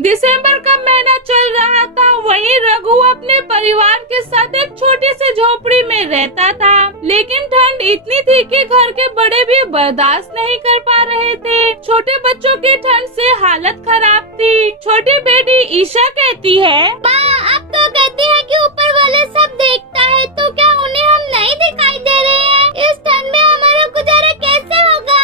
दिसंबर का महीना चल रहा था। वहीं रघु अपने परिवार के साथ एक छोटी सी झोपड़ी में रहता था, लेकिन ठंड इतनी थी कि घर के बड़े भी बर्दाश्त नहीं कर पा रहे थे। छोटे बच्चों की ठंड से हालत खराब थी। छोटी बेटी ईशा कहती है, माँ, अब तो कहती है कि ऊपर वाले सब देखता है, तो क्या उन्हें हम नहीं दिखाई दे रहे हैं? इस ठंड में हमारा गुजारा कैसे होगा?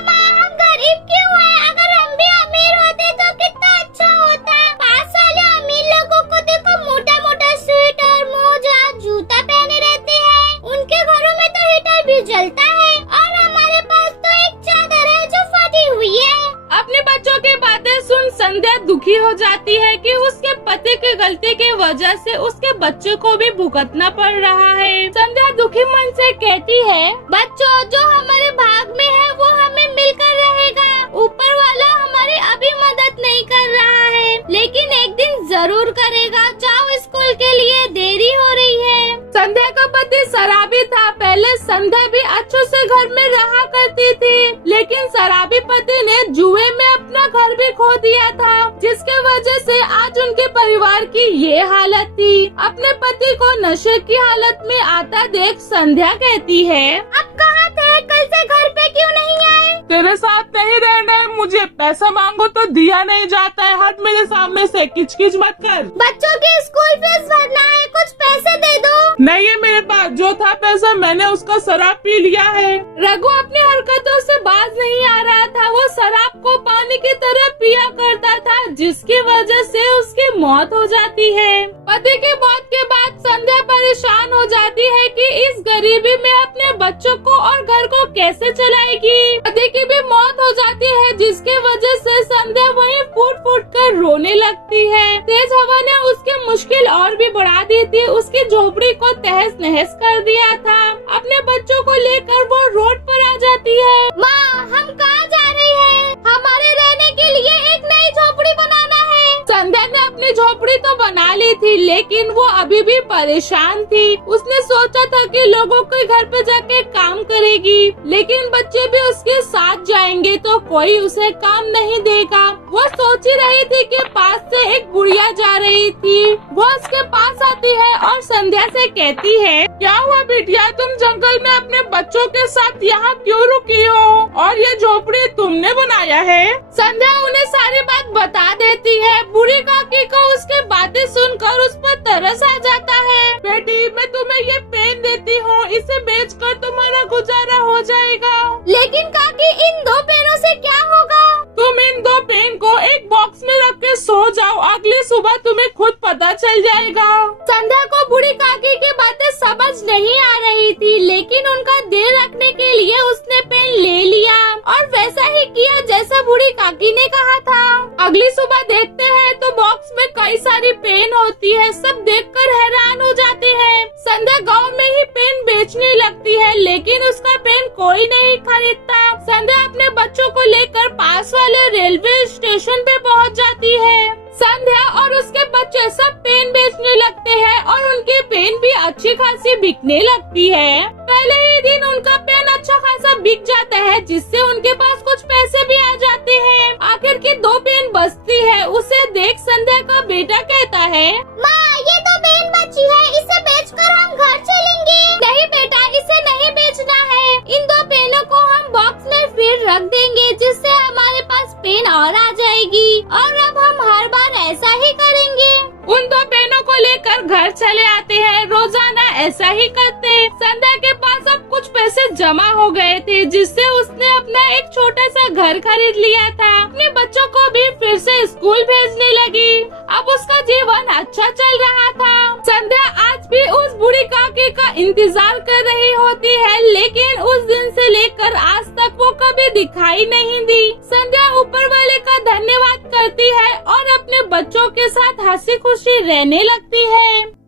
माँ, हम गरीब क्यों हैं? अगर हम भी अमीर होते तो कितना अच्छा होता। पास वाले अमीर लोगों को देखो, मोटा मोटा स्वेटर और मोजा जूता पहने रहते हैं। उनके घरों में तो हीटर भी जलता है और हमारे पास तो एक चादर है जो फटी हुई है। अपने बच्चों की बातें सुन संध्या दुखी हो जाती है कि उसके पति की गलती की वजह से उसके बच्चे को भी भुगतना पड़ रहा है। संध्या दुखी मन से कहती है, बच्चों, जो हमारे भाग में है वो हमें मिलकर रहेगा। ऊपर वाला हमारी अभी मदद नहीं कर रहा है, लेकिन एक दिन जरूर करेगा। जाओ, स्कूल के लिए देरी हो रही है। संध्या का पति शराबी था। पहले संध्या भी अच्छे से घर में रहा करती थी, लेकिन शराबी पति ने जुए में अपना घर भी खो दिया था, जिसके वजह से आज उनके परिवार की ये हालत थी। अपने पति को नशे की हालत में आता देख संध्या कहती है, अब कहाँ थे? कल से घर पे क्यों नहीं आए? तेरे साथ नहीं रहना है मुझे। पैसा मांगो तो दिया नहीं जाता है। हट मेरे सामने से, किचकिच मत कर। बच्चों की स्कूल फीस भरना है, कुछ पैसे दे दो। नहीं है मेरे पास। जो था पैसा मैंने उसका शराब पी लिया है। रघु अपनी हरकतों से बाज नहीं आ रहा था। वो शराब को पानी की तरह पिया करता था, जिसकी वजह से उसकी मौत हो जाती है। पति की मौत के बाद संध्या परेशान हो जाती है कि इस गरीबी में अपने बच्चों को और घर को कैसे चलाएगी। पति की भी मौत हो जाती है, जिसके वजह से संध्या वहीं फूट फूट कर रोने लगती है। तेज हवा ने उसकी मुश्किल और भी बढ़ा दी थी। उसकी झोपड़ी को तहस नहस कर दिया था। अपने बच्चों को लेकर वो रोड पर आ जाती है। माँ, हम कहाँ जा रही हैं? हमारे रहने के लिए एक नई झोपड़ी बनाना है। संध्या ने अपनी झोपड़ी तो बना ली थी, लेकिन वो अभी भी परेशान थी। उसने सोचा था कि लोगों के घर पे जाके काम करेगी, लेकिन बच्चे भी उसके साथ जाएंगे तो कोई उसे काम नहीं देगा। वो सोच ही रही थी कि पास से एक बुढ़िया जा रही थी। वो उसके पास आती है और संध्या से कहती है, क्या हुआ बिटिया, तुम जंगल में अपने बच्चों के साथ यहाँ क्यों रुकी हो? और ये झोपड़ी तुमने बनाया है? संध्या उन्हें सारी बात बता देती है। बूढ़ी काकी को उसकी बातें सुनकर उस पर तरस आ जाता है। बेटी, मैं तुम्हें ये पेन देती हूँ, इसे बेचकर तुम्हारा गुजारा हो जाएगा। लेकिन काकी, इन 2 पेनों से क्या होगा? तुम इन 2 पेन को एक बॉक्स में रख के सो जाओ। अगली सुबह तुम्हें खुद पता चल जाएगा। संध्या को बूढ़ी काकी की बातें समझ नहीं आ रही थी, लेकिन उनका दिल रखने के लिए उसने पेन ले लिया और वैसा ही किया जैसा बूढ़ी काकी ने कहा था। अगली सुबह देखते हैं तो बॉक्स में कई सारी पेन होती है। सब देखकर हैरान हो जाते हैं। संध्या गांव में ही पेन बेचने लगती है, लेकिन उसका पेन कोई नहीं खरीदता। संध्या अपने बच्चों को लेकर पास वाले रेलवे स्टेशन पे पहुंच जाती है। संध्या और उसके बच्चे सब पेन बेचने लगते हैं और उनकी पेन भी अच्छी खासी बिकने लगती है। पहले ही दिन उनका पेन अच्छा खासा बिक जाता है, जिससे उनके पास कुछ पैसे भी आ जाते हैं। आखिर की 2 पेन बचती है। उसे देख संध्या का बेटा कहता है, माँ, ये 2 पेन बची है, इसे बेचकर हम घर चलेंगे। नहीं बेटा, इसे नहीं बेचना है। इन 2 पेनों को हम बॉक्स में फिर रख देंगे, जिससे हमारे पास पेन और आ जाएगी और अब हम हर बार ऐसा ही करेंगे। उन 2 पेनों को लेकर घर चले आते हैं। रोजाना ऐसा ही करते। संध्या के पास अब कुछ पैसे जमा हो गए थे, जिससे उसने अपना एक छोटा सा घर खरीद लिया था। अपने बच्चों को भी फिर से स्कूल भेजने लगी। अब उसका जीवन अच्छा चल रहा था। संध्या आज भी उस बूढ़ी काकी का इंतजार कर रही होती है, लेकिन उस दिन से लेकर आज तक वो कभी दिखाई नहीं दी। संध्या ऊपर वाले का धन्यवाद करती है और अपने बच्चों के साथ हंसी खुशी रहने लगती है।